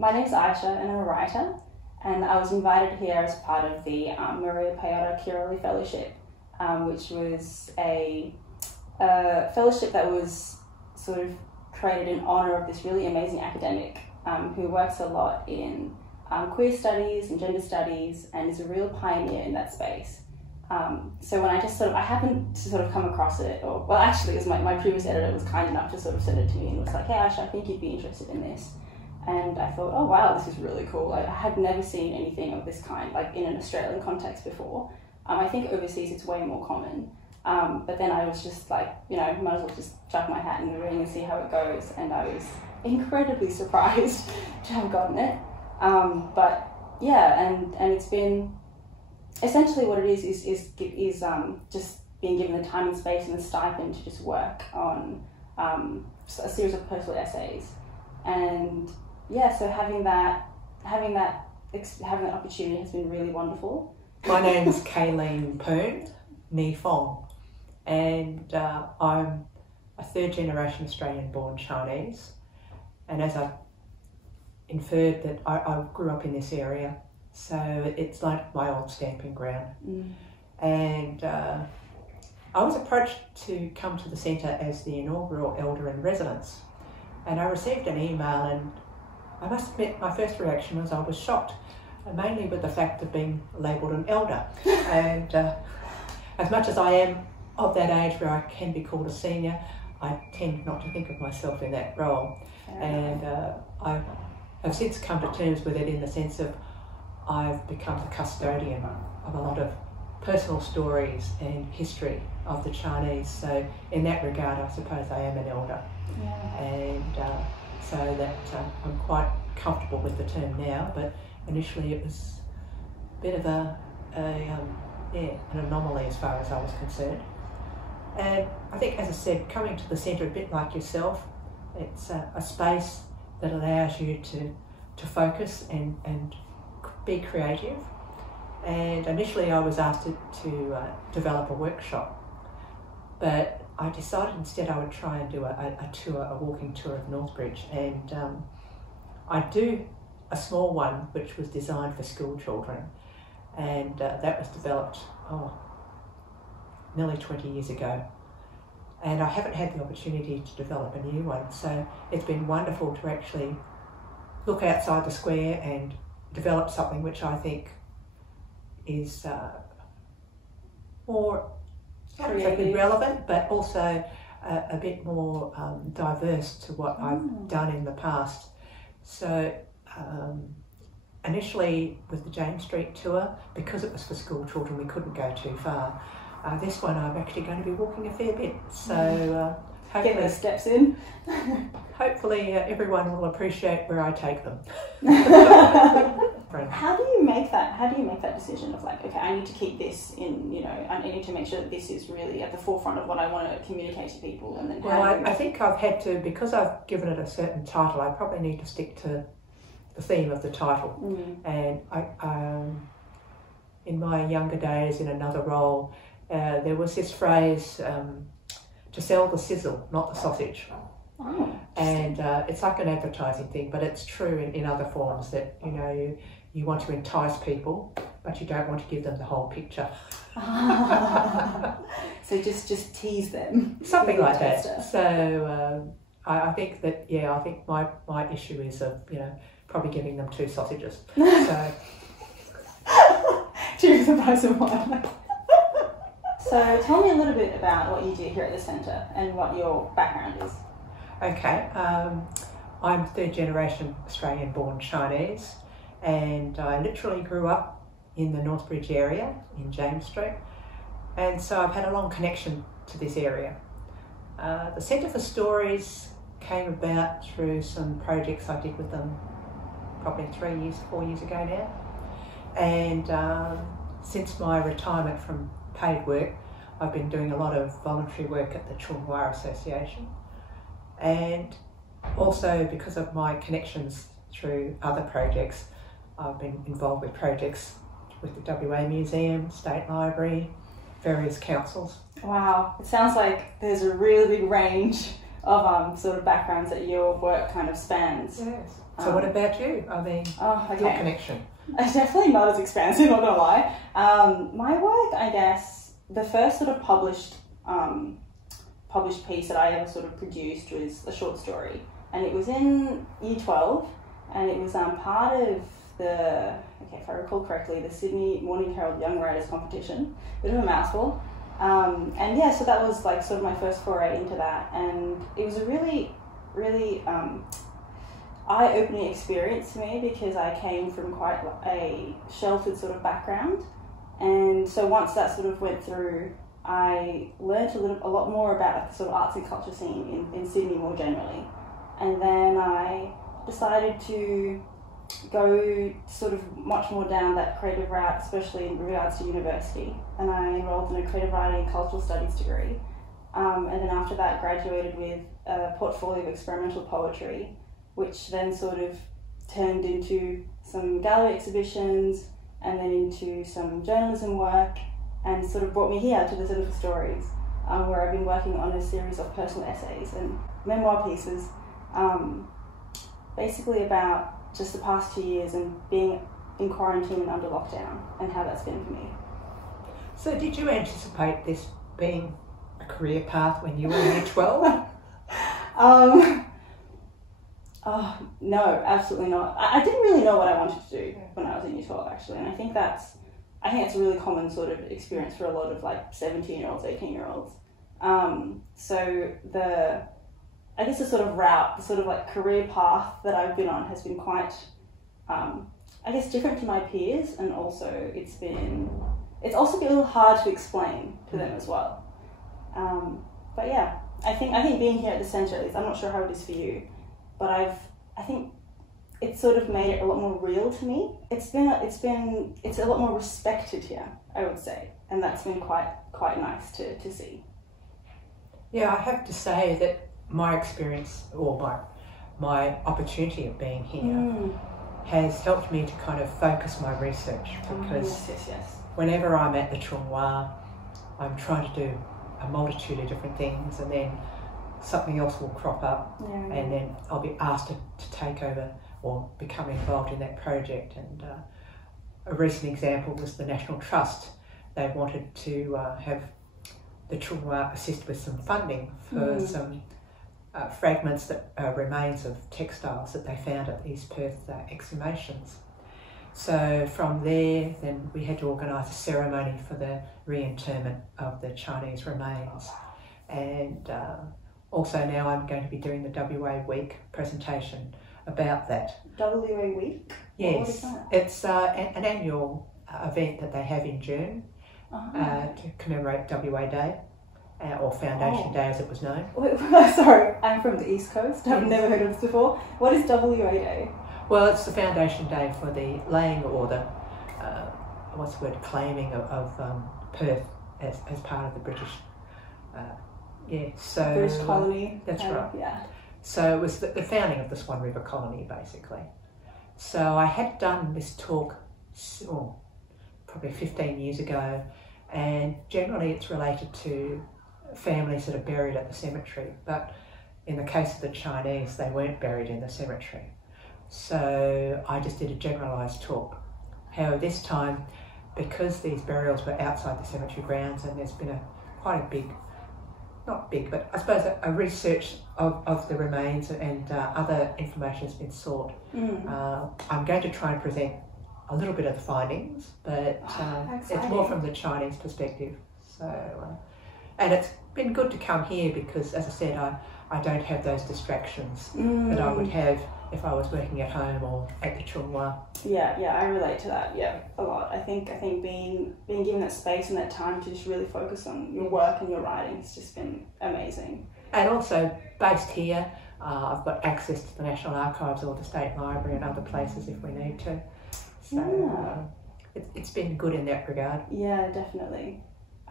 My name's Aisyah and I'm a writer, and I was invited here as part of the Palotta-Chiarolli Fellowship, which was a fellowship that was sort of created in honour of this really amazing academic who works a lot in queer studies and gender studies and is a real pioneer in that space. So when I happened to sort of come across it, or well actually it was my previous editor was kind enough to sort of send it to me and was like, hey Aisyah, I think you'd be interested in this. And I thought, oh wow, this is really cool. I had never seen anything of this kind, like in an Australian context before. I think overseas it's way more common. But then I was just like, might as well just chuck my hat in the ring and see how it goes. And I was incredibly surprised to have gotten it. But yeah, and it's been, essentially what it is just being given the time and space and the stipend to just work on a series of personal essays. And yeah, so having that opportunity has been really wonderful. My name's Kaylene Poon, Ni Fong, and I'm a third generation Australian born Chinese. And as I inferred, that I grew up in this area, so it's like my old stamping ground. And I was approached to come to the centre as the inaugural elder in residence, and I received an email, and I must admit my first reaction was I was shocked, mainly with the fact of being labelled an elder. And as much as I am of that age where I can be called a senior, I tend not to think of myself in that role. And I have since come to terms with it in the sense of I've become the custodian of a lot of personal stories and history of the Chinese. So in that regard, I suppose I am an elder. And so that I'm quite comfortable with the term now, but initially it was a bit of an anomaly as far as I was concerned. And I think, as I said, coming to the centre a bit like yourself, it's a space that allows you to focus and be creative. And initially I was asked to develop a workshop, but I decided instead I would try and do a walking tour of Northbridge. And I do a small one which was designed for school children, and that was developed nearly 20 years ago. And I haven't had the opportunity to develop a new one, so it's been wonderful to actually look outside the square and develop something which I think is more exactly relevant, but also a bit more diverse to what I've done in the past. So initially with the James Street tour, because it was for school children, we couldn't go too far. This one I'm actually going to be walking a fair bit, so hopefully, get those steps in. Hopefully everyone will appreciate where I take them. How do you make that decision of like, okay, I need to keep this in, I need to make sure that this is really at the forefront of what I want to communicate to people? And then I think I've had to, because I've given it a certain title, I probably need to stick to the theme of the title. And I in my younger days in another role, there was this phrase, to sell the sizzle, not the sausage. And it's like an advertising thing, but it's true in other forms, that you want to entice people, but you don't want to give them the whole picture. So just tease them. Something like that. So I think that, I think my issue is of, probably giving them 2 sausages. So 2 for the price of 1. So tell me a little bit about what you do here at the centre and what your background is. Okay, I'm third generation Australian born Chinese, and I literally grew up in the Northbridge area in James Street, and so I've had a long connection to this area. The Centre for Stories came about through some projects I did with them probably 4 years ago now, and since my retirement from paid work, I've been doing a lot of voluntary work at the Chung Wah Association, and also because of my connections through other projects, I've been involved with projects with the WA Museum, State Library, various councils. Wow, it sounds like there's a really big range of sort of backgrounds that your work kind of spans. Yes. So what about you? I mean, your connection? It's definitely not as expansive, not gonna lie. My work, I guess, the first sort of published piece that I ever sort of produced was a short story, and it was in Year 12, and it was part of the, if I recall correctly, the Sydney Morning Herald Young Writers Competition. Bit of a mouthful. And yeah, so that was like sort of my first foray into that, and it was a really, really eye-opening experience to me because I came from quite a sheltered sort of background, and so once that sort of went through, I learned a lot more about like the sort of arts and culture scene in Sydney more generally, and then I decided to go sort of much more down that creative route, especially in regards to university, and I enrolled in a creative writing and cultural studies degree, and then after that graduated with a portfolio of experimental poetry, which then sort of turned into some gallery exhibitions and then into some journalism work, and sort of brought me here to the Centre for Stories, where I've been working on a series of personal essays and memoir pieces, basically about just the past 2 years and being in quarantine and under lockdown and how that's been for me. So did you anticipate this being a career path when you were in Year 12? No, absolutely not. I didn't really know what I wanted to do when I was in Year 12, actually, and I think that's a really common sort of experience for a lot of like 17-year-olds, 18-year-olds. So I guess the sort of route, the sort of like career path that I've been on has been quite, I guess, different to my peers, and also it's also been a little hard to explain to them as well. But yeah, I think being here at the centre, at least, I'm not sure how it is for you, but I think it's sort of made it a lot more real to me. It's a lot more respected here, I would say, and that's been quite nice to see. Yeah, I have to say that my experience, or my opportunity of being here has helped me to kind of focus my research, because yes. Whenever I'm at the Chung Wah, I'm trying to do a multitude of different things, and then something else will crop up, and then I'll be asked to take over or become involved in that project. And a recent example was the National Trust. They wanted to have the Chung Wah assist with some funding for some fragments, that remains of textiles that they found at the East Perth exhumations. So from there, then we had to organise a ceremony for the reinterment of the Chinese remains. And also now I'm going to be doing the WA Week presentation about that. WA Week? Yes, what is that? It's an annual event that they have in June to commemorate WA Day, or Foundation Day as it was known. Wait, sorry, I'm from the East Coast. I've never heard of this before. What is WA Day? Well, it's the Foundation Day for the laying, or the claiming of Perth as part of the British. So British colony. That's right. Yeah. So it was the founding of the Swan River colony, basically. So I had done this talk probably 15 years ago, and generally it's related to families that are buried at the cemetery, but in the case of the Chinese, they weren't buried in the cemetery. So I just did a generalised talk. However, this time, because these burials were outside the cemetery grounds, and there's been quite a big, not big, but I suppose a research of the remains, and other information has been sought. I'm going to try and present a little bit of the findings, but it's more from the Chinese perspective. So, and it's been good to come here because, as I said, I don't have those distractions that I would have if I was working at home or at the Chung Wah. Yeah, I relate to that, a lot. I think being given that space and that time to just really focus on your work and your writing has just been amazing. And also, based here, I've got access to the National Archives or the State Library and other places if we need to. So it's been good in that regard. Yeah, definitely.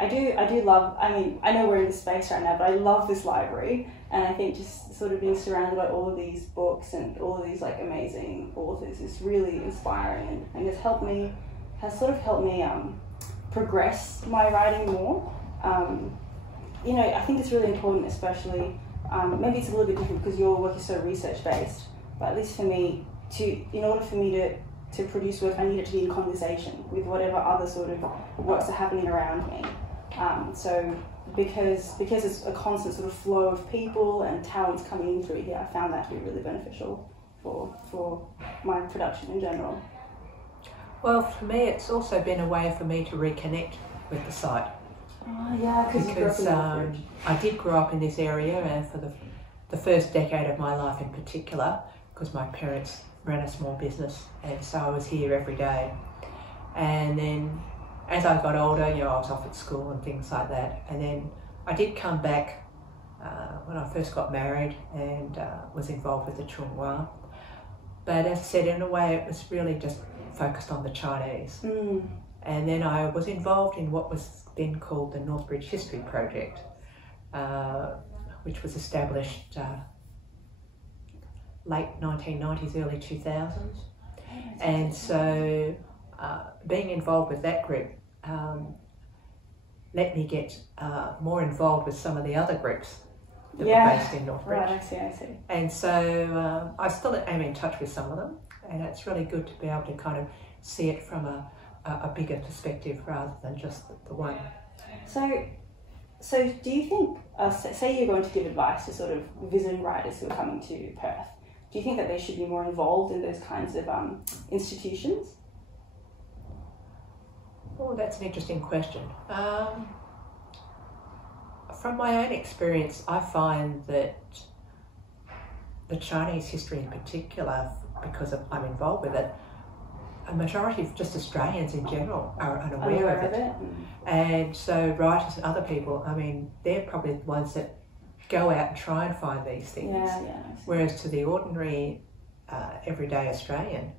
I do love, I know we're in this space right now, but I love this library, and I think just sort of being surrounded by all of these books and all of these like amazing authors is really inspiring, and has sort of helped me progress my writing more. I think it's really important, especially, maybe it's a little bit different because your work is so research based, but at least for me, in order for me to produce work, I need it to be in conversation with whatever other sort of works are happening around me. So because it's a constant sort of flow of people and talents coming in through here, I found that to be really beneficial for my production in general. Well, for me, it's also been a way for me to reconnect with the site. Oh, yeah, because I did grow up in this area, and for the first decade of my life in particular, because my parents ran a small business, and so I was here every day. And then as I got older, I was off at school and things like that. And then I did come back when I first got married and was involved with the Chung Wah. But as I said, in a way, it was really just focused on the Chinese. And then I was involved in what was then called the Northbridge History Project, which was established late 1990s, early 2000s. And so being involved with that group let me get more involved with some of the other groups that were based in Northbridge. Right, I see. And so I still am in touch with some of them, and it's really good to be able to kind of see it from a bigger perspective rather than just the one. So do you think, say you're going to give advice to sort of visiting writers who are coming to Perth, do you think that they should be more involved in those kinds of institutions? Oh, that's an interesting question. From my own experience, I find that the Chinese history in particular, because I'm involved with it, a majority of just Australians in general are unaware of it. And so writers and other people, they're probably the ones that go out and try and find these things. Whereas to the ordinary, everyday Australian,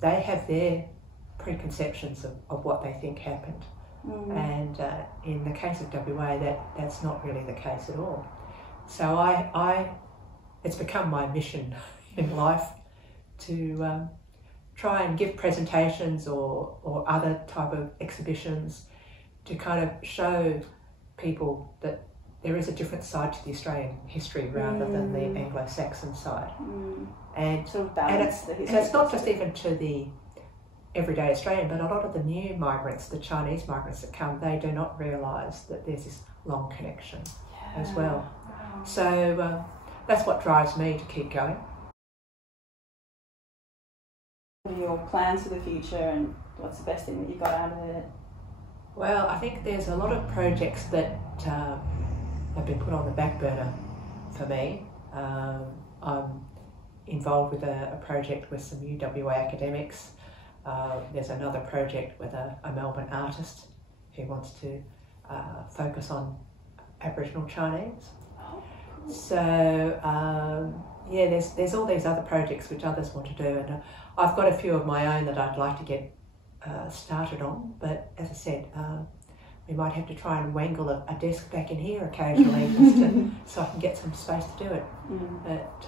they have their preconceptions of what they think happened. And in the case of WA, that's not really the case at all. So it's become my mission in life to try and give presentations or other type of exhibitions to kind of show people that there is a different side to the Australian history rather than the Anglo-Saxon side. And, sort of balance the history. And it's not just even to the everyday Australian, but a lot of the new migrants, the Chinese migrants that come, they do not realise that there's this long connection as well. Wow. So that's what drives me to keep going. What are your plans for the future, and what's the best thing that you got out of it? Well, I think there's a lot of projects that have been put on the back burner for me. I'm involved with a project with some UWA academics. There's another project with a Melbourne artist who wants to focus on Aboriginal Chinese. So there's all these other projects which others want to do, and I've got a few of my own that I'd like to get started on, but as I said, we might have to try and wangle a desk back in here occasionally just so I can get some space to do it. But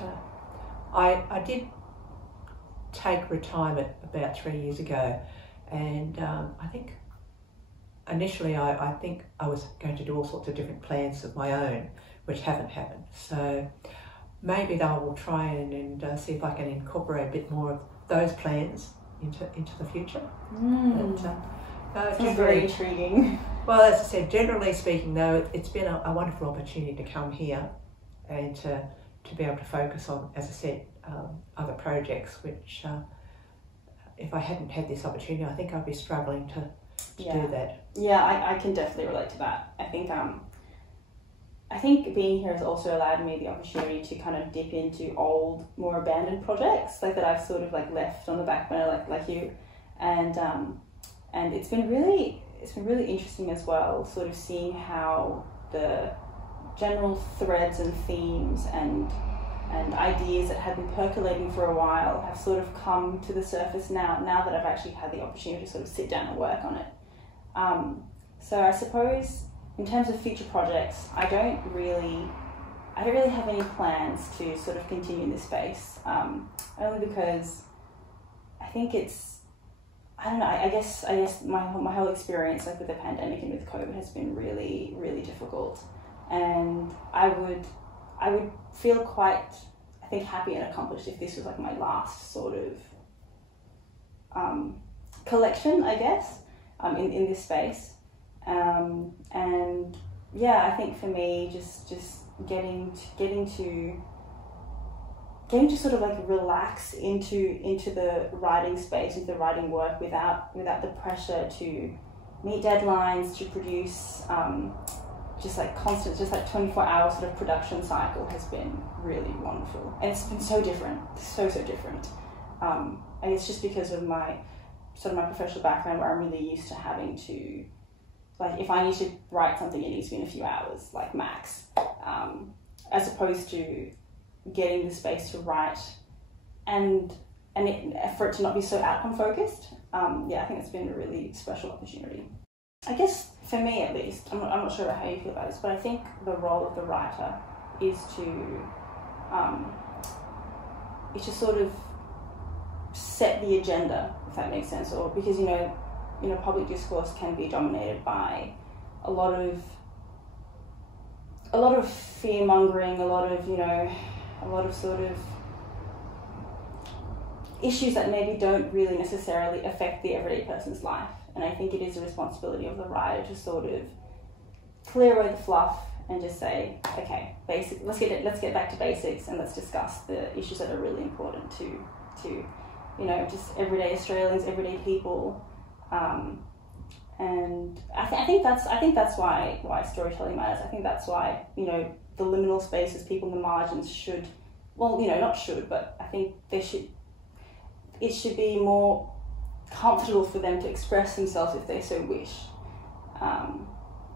I did take retirement about 3 years ago, and I think initially I think I was going to do all sorts of different plans of my own which haven't happened, so maybe I will try and see if I can incorporate a bit more of those plans into the future. It's very intriguing. Well, as I said, generally speaking though, it's been a wonderful opportunity to come here and to be able to focus on, as I said, other projects which if I hadn't had this opportunity, I think I'd be struggling to do that. Yeah, I can definitely relate to that. I think being here has also allowed me the opportunity to kind of dip into old, more abandoned projects like that I've sort of like left on the back burner, like you, and it's been really interesting as well, sort of seeing how the general threads and themes and ideas that had been percolating for a while have sort of come to the surface now that I've actually had the opportunity to sort of sit down and work on it. So I suppose in terms of future projects, I don't really have any plans to sort of continue in this space, only because I think I guess my whole experience like with the pandemic and with COVID has been really, really difficult, and I would feel quite, I think, happy and accomplished if this was like my last sort of collection, I guess, in this space. And yeah, I think for me, just getting to sort of like relax into the writing space, into the writing work without the pressure to meet deadlines, to produce just like constant, just like 24-hour sort of production cycle has been really wonderful. And it's been so different, so different. And it's just because of my professional background, where I'm really used to having to, like, if I need to write something, it needs to be in a few hours, like max, as opposed to getting the space to write and for it to not be so outcome focused. Yeah, I think it's been a really special opportunity. I guess for me, at least, I'm not sure how you feel about this, but I think the role of the writer is to sort of set the agenda, if that makes sense, or because public discourse can be dominated by a lot of fear mongering, a lot of sort of issues that maybe don't really necessarily affect the everyday person's life. And I think it is a responsibility of the writer to sort of clear away the fluff and just say, okay, let's get back to basics, and let's discuss the issues that are really important to just everyday Australians, everyday people. And I think that's why storytelling matters. I think that's why the liminal spaces, people in the margins should, not should, but I think it should be more comfortable for them to express themselves if they so wish.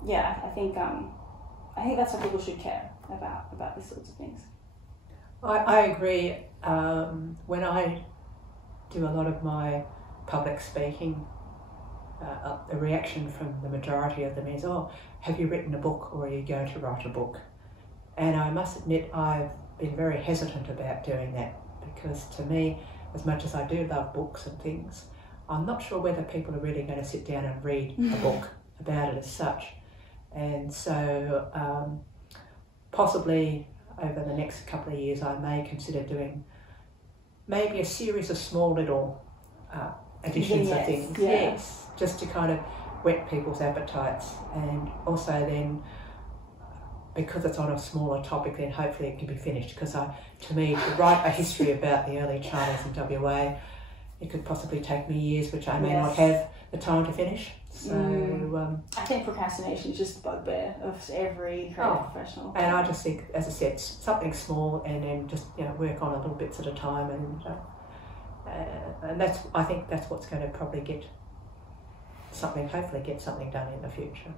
Yeah, I think that's what people should care about these sorts of things. I agree. When I do a lot of my public speaking, the reaction from the majority of them is, "Oh, have you written a book, or are you going to write a book?" And I must admit, I've been very hesitant about doing that, because to me, as much as I do love books and things, I'm not sure whether people are really going to sit down and read a book about it as such. And so possibly over the next couple of years, I may consider doing maybe a series of small little editions of things. Yeah. Yes, just to kind of whet people's appetites, and also then, because it's on a smaller topic, then hopefully it can be finished. Because to me, to write a history about the early Chinese in WA, it could possibly take me years, which I may not have the time to finish. So I think procrastination is just the bugbear of every creative professional. And I just think, as I said, something small, and then just work on a little bits at a time, and I think that's what's going to probably hopefully get something done in the future.